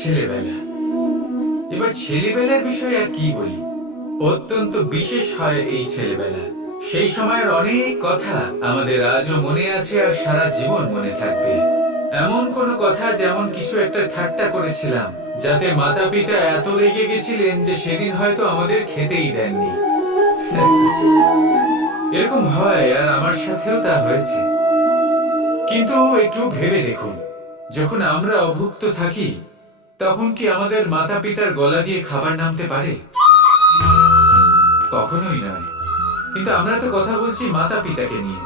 ছেলেবেলা। এবার ছেলেবেলার বিষয়ে আর কি বলি, অত্যন্ত বিশেষ হয় এই ছেলেবেলা। সেই সময়ের অনেক কথা আমাদের আজও মনে আছে আর সারা জীবন মনে থাকবে। এমন কোনো কথা, যেমন কিছু একটা ঠাট্টা করেছিলাম, যাতে মাতা পিতা এত রেগে গেছিলেন যে সেদিন হয়তো আমাদের খেতেই দেননি। এরকম হয়, আর আমার সাথেও তা হয়েছে। কিন্তু একটু ভেবে দেখুন, যখন আমরা অভুক্ত থাকি, তখন কি আমাদের মাতা পিতার গলা দিয়ে খাবার নামতে পারে? কখনোই নয়। কিন্তু আমরা তো কথা বলছি মাতা পিতাকে নিয়ে।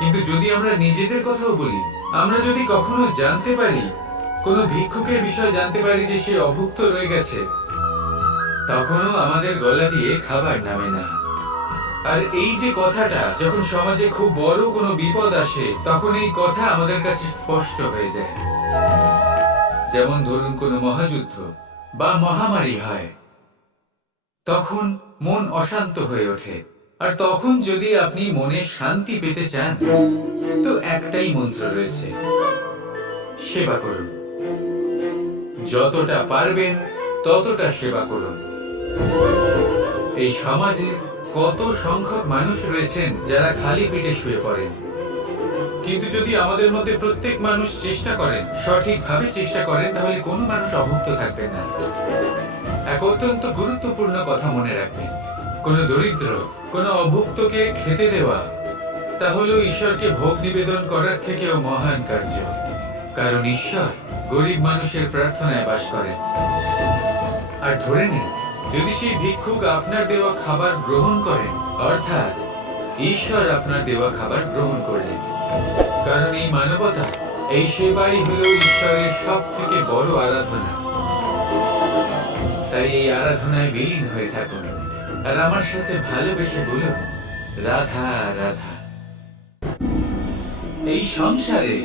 কিন্তু যদি আমরা নিজেদের কথাও বলি, আমরা যদি কখনো জানতে পারি, কোনো ভিক্ষুকের বিষয় জানতে পারি যে সে অভুক্ত রয়ে গেছে, তখনও আমাদের গলা দিয়ে খাবার নামে না। আর এই যে কথাটা, যখন সমাজে খুব বড় কোনো বিপদ আসে, তখন এই কথা আমাদের কাছে স্পষ্ট হয়ে যায়। যেমন ধরুন, কোনো মহাযুদ্ধ বা মহামারী হয়, তখন মন অশান্ত হয়ে ওঠে। আর তখন যদি আপনি মনে শান্তি পেতে চান, তো একটাই মন্ত্র রয়েছে: সেবা করুন। যতটা পারবেন ততটা সেবা করুন। এই সমাজে কত সংখ্যক মানুষ রয়েছেন যারা খালি পেটে শুয়ে পড়েন। কিন্তু যদি আমাদের মধ্যে প্রত্যেক মানুষ চেষ্টা করেন, সঠিকভাবে চেষ্টা করেন, তাহলে কোনো মানুষ অভুক্ত থাকবে না। এক অত্যন্ত গুরুত্বপূর্ণ কথা মনে রাখবেন: কোন দরিদ্র, কোন অভুক্তকে খেতে দেওয়া, তা হলো ঈশ্বরকে ভোগ নিবেদন করার থেকেও মহান কার্য। কারণ ঈশ্বর গরিব মানুষের প্রার্থনায় বাস করেন। আর ধরে নিন, যদি সেই ভিক্ষুক আপনার দেওয়া খাবার গ্রহণ করেন, অর্থাৎ ঈশ্বর আপনার দেওয়া খাবার গ্রহণ করলেন। কারণ এই মানবতা, এই সেবাই হলো ঈশ্বরের সব থেকে বড় আরাধনা। তাই এই আরাধনায় বিলীন হয়ে থাকুন, আর আমার সাথে ভালোবেসে বলুন, রাধা রাধা। এই সংসারে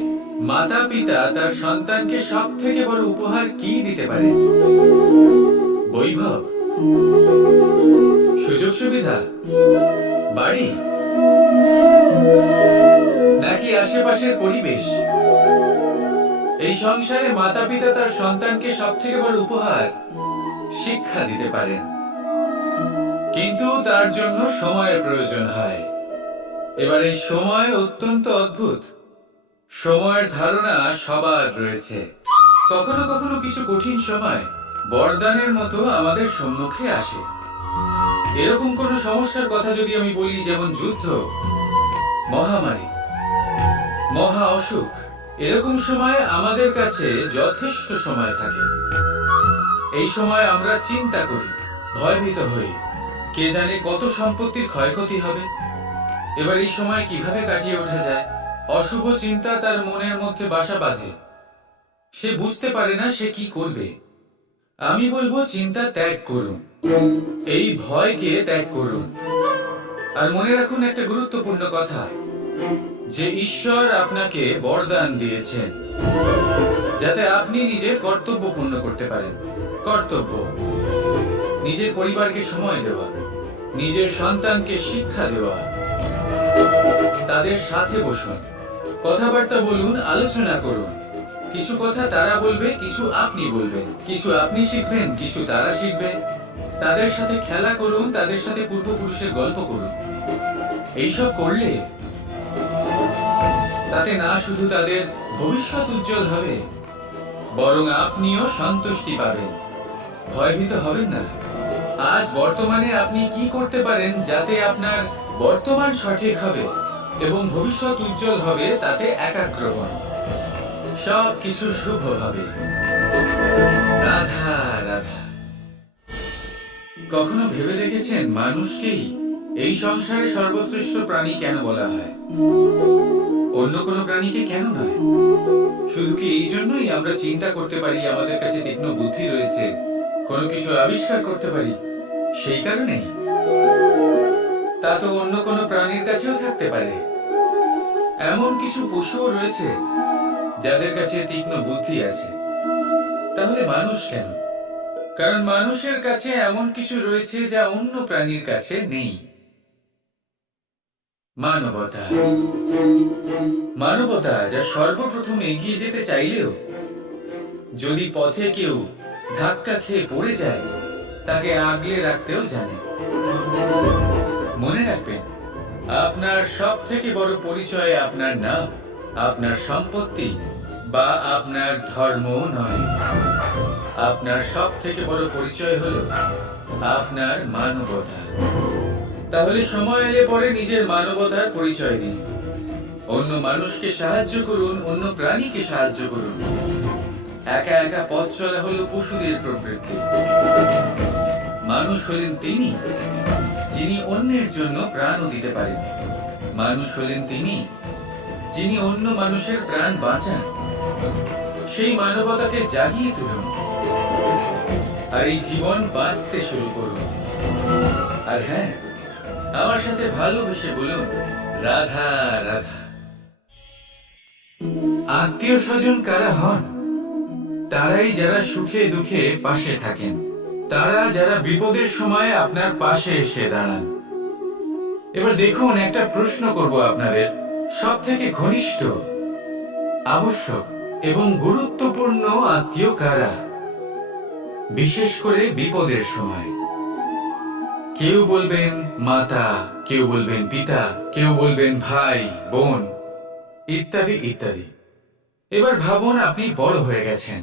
মাতা পিতা তার সন্তানকে সব থেকে বড় উপহার কি দিতে পারে? বৈভব, সুযোগ সুবিধা, বাড়ি, নাকি আশেপাশের পরিবেশ? এই সংসারে মাতা পিতা তার সন্তানকে সব থেকে বড় উপহার শিক্ষা দিতে পারেন। কিন্তু তার জন্য সময়ের প্রয়োজন হয়। এবার এই সময় অত্যন্ত অদ্ভুত। সময়ের ধারণা সবার রয়েছে। কখনো কখনো কিছু কঠিন সময় বরদানের মতো আমাদের সম্মুখে আসে। এরকম কোন সমস্যার কথা যদি আমি বলি, যেমন যুদ্ধ, মহামারী, মহা অসুখ, এরকম সময় আমাদের কাছে যথেষ্ট সময় থাকে। এই সময় আমরা চিন্তা করি, ভয়ভীত হই, কে জানে কত সম্পত্তির ক্ষয়ক্ষতি হবে। এবার এই সময় কিভাবে কাটিয়ে ওঠা যায়? অশুভ চিন্তা তার মনের মধ্যে বাসা বাঁধে। সে বুঝতে পারে না সে কি করবে। আমি বলবো, চিন্তা ত্যাগ করুন, এই ভয়কে ত্যাগ করুন। আর মনে রাখুন একটা গুরুত্বপূর্ণ কথা, যে ঈশ্বর আপনাকে বরদান দিয়েছেন যাতে আপনি নিজের কর্তব্য পূর্ণ করতে পারেন। কর্তব্য: নিজের পরিবারকে সময় দেওয়া, নিজের সন্তানকে শিক্ষা দেওয়া। তাদের সাথে বসুন, কথাবার্তা বলুন, আলোচনা করুন। কিছু কথা তারা বলবে, কিছু আপনি বলবেন, কিছু আপনি শিখবেন, কিছু তারা শিখবে। তাদের সাথে খেলা করুন, তাদের সাথে পূর্বপুরুষের গল্প করুন। এইসব করলে তাতে না শুধু তাদের ভবিষ্যৎ উজ্জ্বল হবে, বরং আপনিও সন্তুষ্টি পাবেন। ভয়ভীত হবেন না। আজ বর্তমানে আপনি কি করতে পারেন যাতে আপনার বর্তমান সঠিক হবে এবং ভবিষ্যৎ উজ্জ্বল হবে, তাতে একাগ্র হন। সব কিছু শুভ হবে। রাধা রাধা। কখনো ভেবে দেখেছেন মানুষকেই এই সংসারে সর্বশ্রেষ্ঠ প্রাণী কেন বলা হয়? অন্য কোনো প্রাণীকে কেন নয়? শুধু কি এই জন্যই আমরা চিন্তা করতে পারি, আমাদের কাছে তীক্ষ্ণ বুদ্ধি রয়েছে, কোনো কিছু আবিষ্কার করতে পারি, সেই কারণেই? তা তো অন্য কোনো প্রাণীর কাছেও থাকতে পারে। এমন কিছু পশুও রয়েছে যাদের কাছে তীক্ষ্ণ বুদ্ধি আছে। তাহলে মানুষ কেন? কারণ মানুষের কাছে এমন কিছু রয়েছে যা অন্য প্রাণীর কাছে নেই। মানবতা। মানবতা যা সর্বপ্রথম এগিয়ে যেতে চাইলেও যদি পথে কেউ ধাক্কা খেয়ে পড়ে যায়, তাকে আগলে রাখতেও জানে। মনে রাখবেন, আপনার সব থেকে বড় পরিচয় আপনার নাম, আপনার সম্পত্তি বা আপনার ধর্মও নয়। আপনার সব থেকে বড় পরিচয় হলো আপনার মানবতা। তাহলে সময় এলে পরে নিজের মানবতার পরিচয় দিন। অন্য মানুষকে সাহায্য করুন, অন্য প্রাণীকে সাহায্য করুন। একা একা পথ চলা হলো পশুদের প্রবৃত্তি। মানুষ হলেন তিনি যিনি অন্যের জন্য প্রাণও দিতে পারেন। মানুষ হলেন তিনি যিনি অন্য মানুষের প্রাণ বাঁচান। সেই মানবতাকে জাগিয়ে তুলুন আর এই জীবন বাঁচতে শুরু করুন। আর হ্যাঁ, আমার সাথে ভালোবেসে বলুন, রাধা রাধা। আত্মীয় স্বজন কারা হন? তারাই যারা সুখে দুঃখে পাশে থাকেন, তারা যারা বিপদের সময় আপনার পাশে এসে দাঁড়ান। এবার দেখুন, একটা প্রশ্ন করব আপনাদের, সব থেকে ঘনিষ্ঠ, আবশ্যক এবং গুরুত্বপূর্ণ আত্মীয় কারা, বিশেষ করে বিপদের সময়? কেউ বলবেন মাতা, কেউ বলবেন পিতা, কেউ বলবেন ভাই বোন, ইত্যাদি ইত্যাদি। এবার ভাবুন, আপনি বড় হয়ে গেছেন,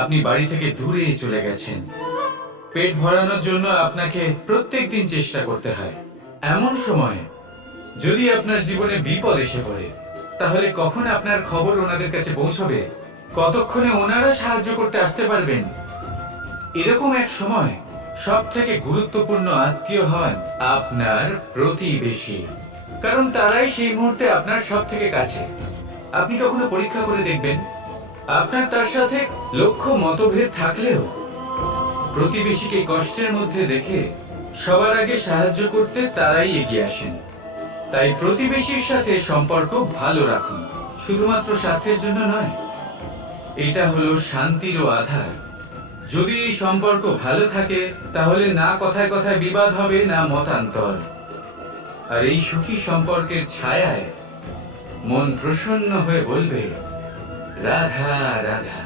আপনি বাড়ি থেকে দূরে চলে গেছেন। পেট ভরানোর জন্য আপনাকে প্রত্যেকদিন চেষ্টা করতে হয়। এমন সময় যদি আপনার জীবনে বিপদ এসে পড়ে, তাহলে কখন আপনার খবর ওনাদের কাছে পৌঁছবে? কতক্ষণে ওনারা সাহায্য করতে আসতে পারবেন? এরকম এক সময় সব থেকে গুরুত্বপূর্ণ আত্মীয় হন আপনার প্রতিবেশী, কারণ তারাই সেই মুহূর্তে আপনার সব থেকে কাছে। আপনি কখনো পরীক্ষা করে দেখবেন, আপনার তার সাথে লক্ষ্য মতভেদ থাকলেও প্রতিবেশীকে কষ্টের মধ্যে দেখে সবার আগে সাহায্য করতে তারাই এগিয়ে আসেন। তাই প্রতিবেশীর সাথে সম্পর্ক ভালো রাখুন, শুধুমাত্র স্বার্থের জন্য নয়। এটা হলো শান্তিরও আধার। যদি এই সম্পর্ক ভালো থাকে, তাহলে না কথায় কথায় বিবাদ হবে, না মতান্তর। আর এই সুখী সম্পর্কের ছায়ায় মন প্রসন্ন হয়ে বলবে, রাধা রাধা।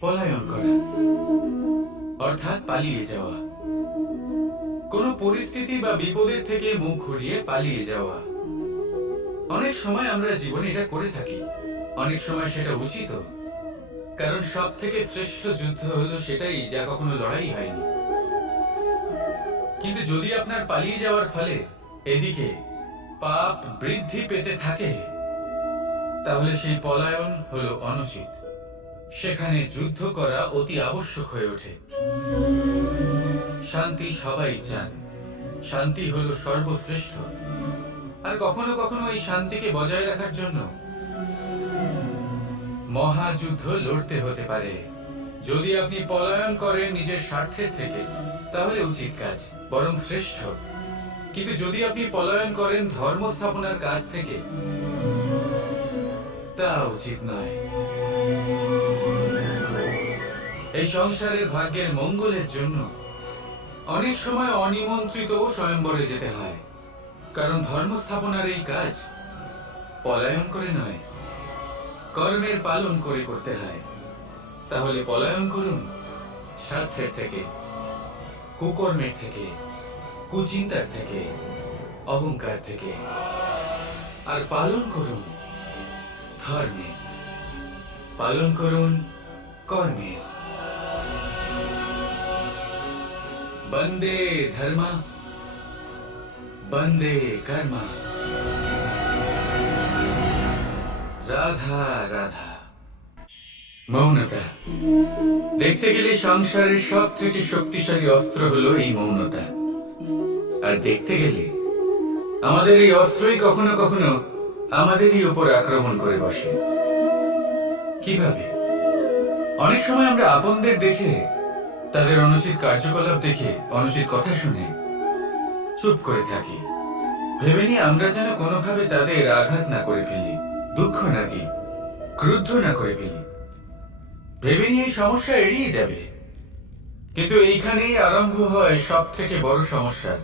পলায়ন করা অর্থাৎ পালিয়ে যাওয়া, কোনো পরিস্থিতি বা বিপদের থেকে মুখ ঘুরিয়ে পালিয়ে যাওয়া। অনেক সময় আমরা জীবনে এটা করে থাকি, অনেক সময় সেটা উচিত, কারণ সব থেকে শ্রেষ্ঠ যুদ্ধ হলো সেটাই যা কখনো লড়াই হয়নি। কিন্তু যদি আপনার পালিয়ে যাওয়ার ফলে এদিকে পাপ বৃদ্ধি পেতে থাকে, তাহলে সেই পলায়ন হলো অনুচিত। সেখানে যুদ্ধ করা অতি আবশ্যক হয়ে ওঠে। শান্তি সবাই চান, শান্তি হলো সর্বশ্রেষ্ঠ। আর কখনো কখনো এই শান্তিকে বজায় রাখার জন্য মহাযুদ্ধ লড়তে হতে পারে। যদি আপনি পলায়ন করেন নিজের স্বার্থের থেকে, তাহলে উচিত কাজ, বরং শ্রেষ্ঠ। কিন্তু যদি আপনি পলায়ন করেন ধর্ম স্থাপনার কাজ থেকে, তা উচিত নয়। এই সংসারের ভাগ্যের মঙ্গলের জন্য অনেক সময় অনিমন্ত্রিত স্বয়ংবরে যেতে হয়, কারণ ধর্ম স্থাপনার এই কাজ পলায়ন করে নয়, কর্মের পালন করে করতে হয়। তাহলে পলায়ন করুন স্বার্থের থেকে, কুকর্মের থেকে, কুচিন্তার থেকে, অহংকার থেকে, আর পালন করুন ধর্মে, পালন করুন কর্মের। বন্দে ধর্ম, বন্দে কর্ম। রাধা রাধা। মৌনতা। দেখতে গেলে সংসারের সব থেকে শক্তিশালী অস্ত্র হলো এই মৌনতা। আর দেখতে গেলে আমাদের এই অস্ত্রই কখনো কখনো আমাদেরই উপর আক্রমণ করে বসে। কিভাবে? অনেক সময় আমরা আপনদের দেখে, তাদের অনুচিত কার্যকলাপ দেখে, অনুচিত কথা শুনে চুপ করে থাকি, ভেবে নিয়ে আমরা যেন কোনোভাবে তাদের আঘাত না করে ফেলি, দুঃখ না দিই, ক্রুদ্ধ না করে ফেলি, ভেবে নিয়ে সমস্যা এড়িয়ে যাবে। কিন্তু এইখানেই আরম্ভ হয় সব থেকে বড় সমস্যা।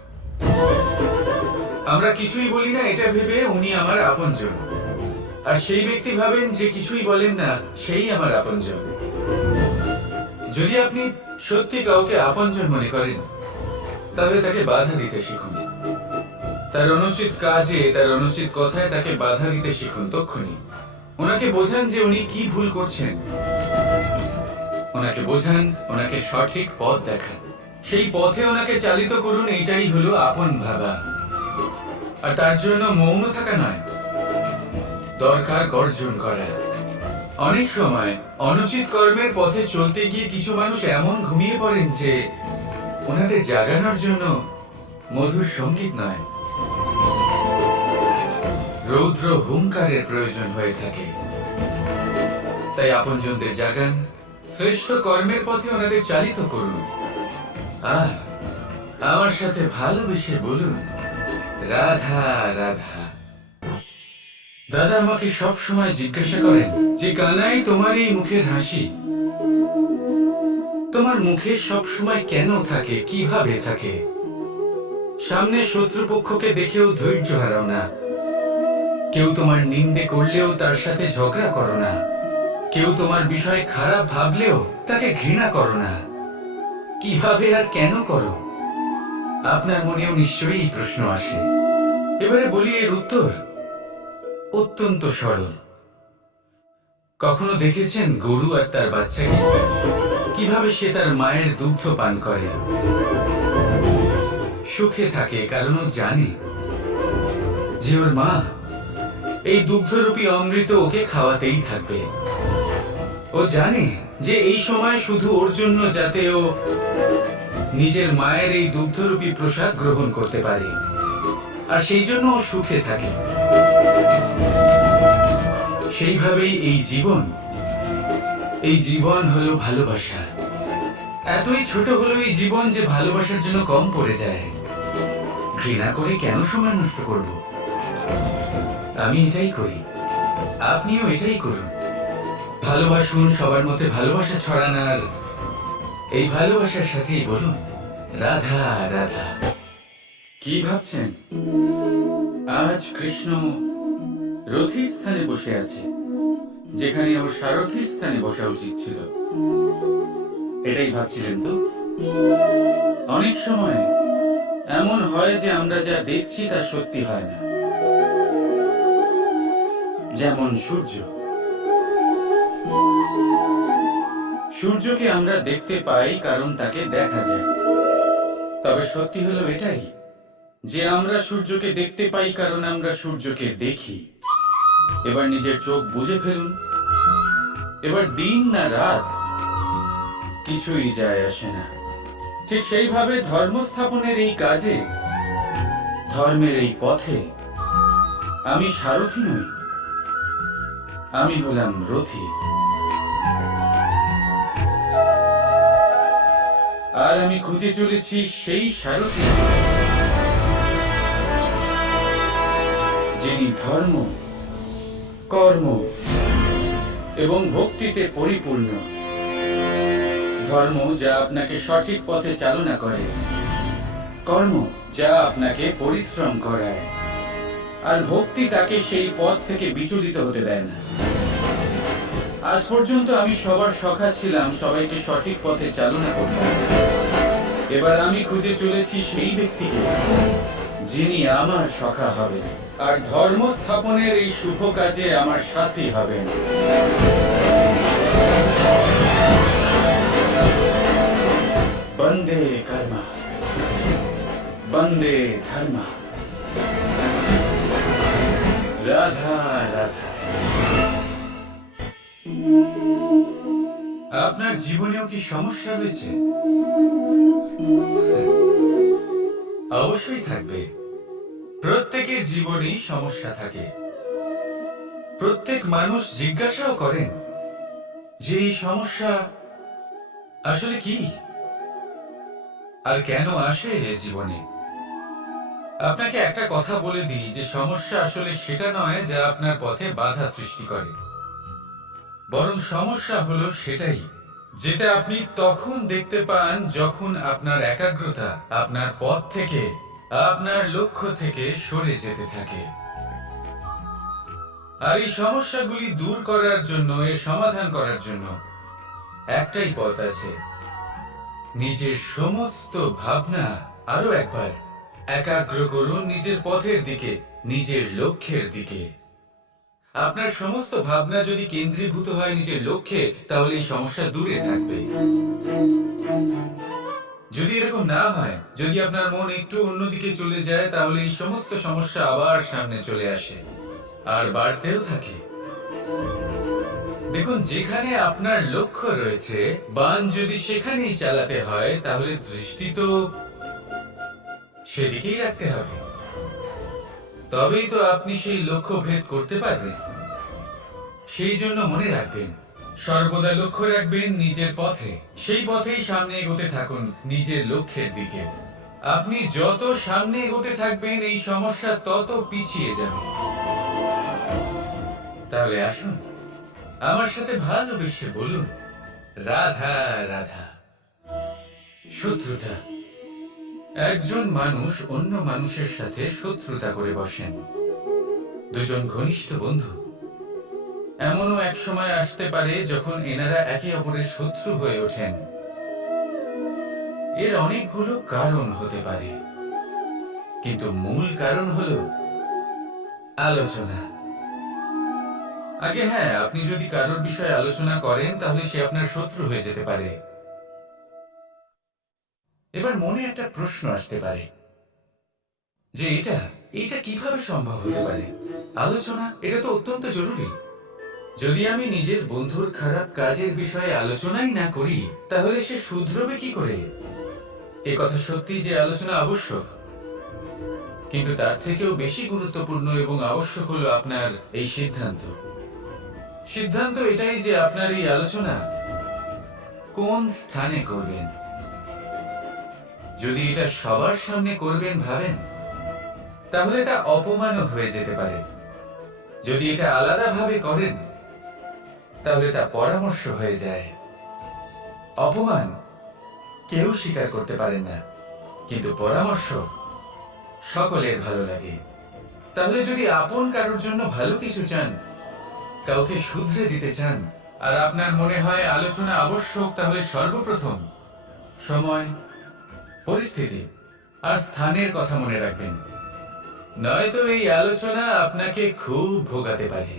আমরা কিছুই বলি না এটা ভেবে উনি আমার আপনজন, আর সেই ব্যক্তি ভাবেন যে কিছুই বলেন না সেই আমার আপনজন। যদি আপনি সত্যি কাউকে আপনজন মনে করেন, তাহলে তাকে বাধা দিতে শিখুন। তার অনুচিত কাজে, তার অনুচিত কথায় তাকে বাধা দিতে শিখুন। তক্ষুনি ওনাকে বোঝান যে উনি কি ভুল করছেন। ওনাকে বোঝান, ওনাকে সঠিক পথ দেখান, সেই পথে ওনাকে চালিত করুন। এইটাই হলো আপন ভাবা। আর তার জন্য মৌন থাকা নয়, দরকার গর্জন করা। অনেক সময় অনুচিত কর্মের পথে চলতে গিয়ে কিছু মানুষ এমন ঘুমিয়ে পড়েন যে ওনাদের জাগানোর জন্য মধুর সঙ্গীত নয়, রৌদ্র হুঙ্কারের প্রয়োজন হয়ে থাকে। তাই আপনজনদের জাগান, শ্রেষ্ঠ কর্মের পথে ওনাদের চালিত করুন। আর আমার সাথে ভালোবেসে বলুন, রাধা রাধা। দাদা আমাকে সব সময় জিজ্ঞাসা করেন যে কানাই, তোমার এই মুখের হাসি, তোমার মুখে সব সময় কেন থাকে, কিভাবে থাকে? সামনে শত্রুপক্ষকে দেখেও ধৈর্য হারাও না, কেউ তোমার নিন্দে করলেও তার সাথে ঝগড়া করো না, কেউ তোমার বিষয়ে খারাপ ভাবলেও তাকে ঘৃণা করো না। কিভাবে আর কেন করো? আপনার মনেও নিশ্চয়ই এই প্রশ্ন আসে। এবারে বলি, এর উত্তর অত্যন্ত সরল। কখনো দেখেছেন গরু আর তার বাচ্চাকে কিভাবে সে তার মায়ের দুগ্ধ পান করে? সুখে থাকে, কারণ ও জানে যে ওর মা এই দুগ্ধরূপী অমৃত ওকে খাওয়াতেই থাকবে। ও জানে যে এই সময় শুধু ওর জন্য, যাতে ও নিজের মায়ের এই দুগ্ধরূপী প্রসাদ গ্রহণ করতে পারে, আর সেই জন্য ও সুখে থাকে। সেইভাবেই এই জীবন হলো ভালোবাসা। এতই ছোট হলো এই জীবন যে ভালোবাসার জন্য কম পড়ে যায়। ঘৃণা করে কেন সময় নষ্ট করব? আমি এটাই করি, আপনিও এটাই করুন। ভালোবাসুন, সবার মধ্যে ভালোবাসা ছড়ান, আর এই ভালোবাসার সাথেই বলুন, রাধা রাধা। কি ভাবছেন? আজ কৃষ্ণ রথীর স্থানে বসে আছে, যেখানে ওর সারথীর স্থানে বসা উচিত ছিল। এটাই ভাবছিলেন তো? অনেক সময় এমন হয় যে আমরা যা দেখছি তা সত্যি হয় না। যেমন সূর্যকে আমরা দেখতে পাই কারণ তাকে দেখা যায়। তবে সত্যি হলো এটাই যে আমরা সূর্যকে দেখতে পাই কারণ আমরা সূর্যকে দেখি। এবার নিজের চোখ বুজে ফেলুন। এবার দিন না রাত কিছুই যায় আসে না। ঠিক সেইভাবে ধর্ম স্থাপনের এই কাজে, ধর্মের এই পথে আমি সারথি নই, আমি হলাম রথী। আর আমি খুঁজে চলেছি সেই সারথি যিনি ধর্ম, কর্ম এবং ভক্তিতে পরিপূর্ণ। ধর্ম যা আপনাকে সঠিক পথে চালনা করে, কর্ম যা আপনাকে পরিশ্রম করায়, আর ভক্তি তাকে সেই পথ থেকে বিচলিত হতে দেয় না। আজ পর্যন্ত আমি সবার সখা ছিলাম, সবাইকে সঠিক পথে চালনা করতাম। এবার আমি খুঁজে চলেছি সেই ব্যক্তিকে যিনি আমার সখা হবেন আর ধর্ম স্থাপনের এই শুভ কাজে আমার সাথী হবেন। বন্দে কর্ম, বন্দে ধর্ম, রাধা রাধা। আপনার জীবনেও কি সমস্যা রয়েছে? অবশ্যই থাকবে। প্রত্যেকের জীবনেই সমস্যা থাকে। প্রত্যেক মানুষ জিজ্ঞাসাও করেন যে এই সমস্যা আসলে কি আর কেন আসে এ জীবনে। আপনাকে একটা কথা বলে দিই যে সমস্যা আসলে সেটা নয় যা আপনার পথে বাধা সৃষ্টি করে, বরং সমস্যা হলো সেটাই যেটা আপনি তখন দেখতে পান যখন আপনার একাগ্রতা আপনার পথ থেকে, আপনার লক্ষ্য থেকে সরে যেতে থাকে। আর এই সমস্যাগুলি দূর করার জন্য, এর সমাধান করার জন্য একটাই পথ আছে, নিজের সমস্ত ভাবনা আরো একবার একাগ্র করুন নিজের পথের দিকে, নিজের লক্ষ্যের দিকে। আপনার সমস্ত ভাবনা যদি কেন্দ্রীভূত হয় নিজের লক্ষ্যে, তাহলে এই সমস্যা দূরে থাকবে। যদি এরকম না হয়, যদি আপনার মন একটু অন্যদিকে চলে যায়, তাহলে এই সমস্ত সমস্যা আবার সামনে চলে আসে আর বাড়তেও থাকে। দেখুন, যেখানে আপনার লক্ষ্য রয়েছে, বান যদি সেখানেই চালাতে হয়, তাহলে দৃষ্টি তো সেদিকেই রাখতে হবে। তবেই তো আপনি সেই লক্ষ্য ভেদ করতে পারবেন। সেই জন্য মনে রাখবেন, সর্বদা লক্ষ্য রাখবেন নিজের পথে, সেই পথেই সামনে এগোতে থাকুন নিজের লক্ষ্যের দিকে। আপনি যত সামনে এগোতে থাকবেন, এই সমস্যা তত পিছিয়ে যাবে। তাহলে আসুন, আমার সাথে ভালোবেসে বলুন, রাধা রাধা। শত্রুতা। একজন মানুষ অন্য মানুষের সাথে শত্রুতা করে বসেন, দুজন ঘনিষ্ঠ বন্ধু। এমনও এক সময় আসতে পারে যখন এনারা একে অপরের শত্রু হয়ে ওঠেন। এর অনেকগুলো কারণ হতে পারে, কিন্তু মূল কারণ হলো আলোচনা। আগে হ্যাঁ, আপনি যদি কারোর বিষয়ে আলোচনা করেন, তাহলে সে আপনার শত্রু হয়ে যেতে পারে। এবার মনে একটা প্রশ্ন আসতে পারে যে এটা কিভাবে সম্ভব হতে পারে? আলোচনা, এটা তো অত্যন্ত জরুরি। যদি আমি নিজের বন্ধুর খারাপ কাজের বিষয়ে আলোচনাই না করি, তাহলে সে শুধরবে কি করে? এ কথা সত্যি যে আলোচনা আবশ্যক, কিন্তু তার থেকেও বেশি গুরুত্বপূর্ণ এবং আবশ্যক হলো আপনার এই সিদ্ধান্ত। সিদ্ধান্ত এটাই যে আপনার এই আলোচনা কোন স্থানে করবেন। যদি এটা সবার সামনে করবেন ভাবেন, তাহলে এটা অপমানও হয়ে যেতে পারে। যদি এটা আলাদাভাবে করেন, তাহলে তা পরামর্শ হয়ে যায়। অপমান কেউ স্বীকার করতে পারেন না, কিন্তু পরামর্শ সকলের ভালো লাগে। তাহলে যদি আপন কারোর জন্য ভালো কিছু চান, কাউকে শুধরে দিতে চান, আর আপনার মনে হয় আলোচনা আবশ্যক, তাহলে সর্বপ্রথম সময়, পরিস্থিতি আর স্থানের কথা মনে রাখবেন। নয়তো এই আলোচনা আপনাকে খুব ভোগাতে পারে।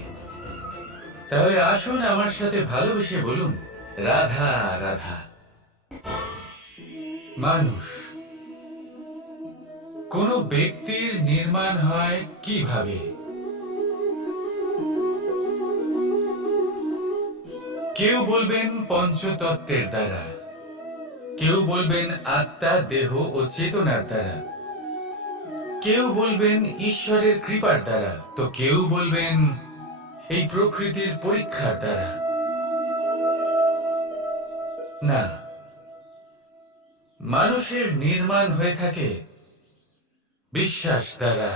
তাহলে আসুন আমার সাথে ভালোবেসে বলুন, রাধা রাধা। মানুষ, কোন ব্যক্তির নির্মাণ হয় কিভাবে? কেউ বলবেন পঞ্চতত্ত্বের দ্বারা, কেউ বলবেন আত্মা, দেহ ও চেতনার দ্বারা, কেউ বলবেন ঈশ্বরের কৃপার দ্বারা, তো কেউ বলবেন এই প্রকৃতির পরীক্ষার দ্বারা। না, মানুষের নির্মাণ হয়ে থাকে বিশ্বাস দ্বারা।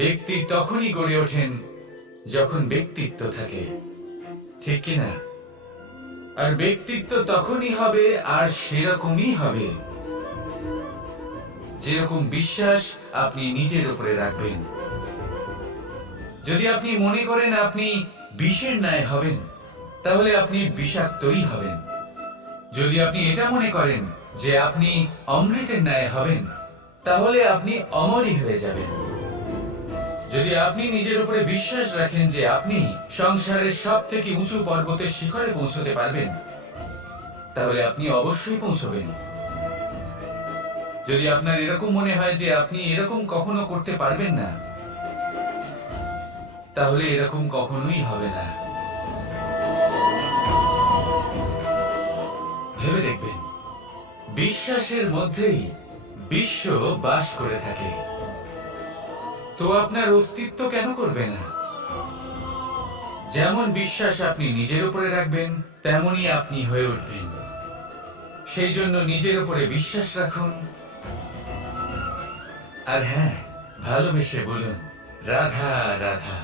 ব্যক্তি তখনই গড়ে ওঠেন যখন ব্যক্তিত্ব থাকে, ঠিক কিনা? আর ব্যক্তিত্ব তখনই হবে, আর সেরকমই হবে যেরকম বিশ্বাস আপনি নিজের উপরে রাখবেন। যদি আপনি মনে করেন আপনি বিষের ন্যায় হবেন, তাহলে আপনি বিষাক্তই হবেন। যদি আপনি এটা মনে করেন যে আপনি অমৃতের ন্যায় হবেন, তাহলে আপনি অমরই হয়ে যাবেন। যদি আপনি নিজের উপরে বিশ্বাস রাখেন যে আপনি সংসারের সব থেকে উঁচু পর্বতের শিখরে পৌঁছতে পারবেন, তাহলে আপনি অবশ্যই পৌঁছবেন। যদি আপনার এরকম মনে হয় যে আপনি এরকম কখনো করতে পারবেন না, তাহলে এরকম কখনোই হবে না। ভেবে দেখবেন, বিশ্বাসের মধ্যেই বিশ্ব বাস করে থাকে। তো আপনার অস্তিত্ব কেন করবে না? যেমন বিশ্বাস আপনি নিজের উপরে রাখবেন, তেমনই আপনি হয়ে উঠবেন। সেই জন্য নিজের উপরে বিশ্বাস রাখুন, আর হ্যাঁ, ভালোবেসে বলুন, রাধা রাধা।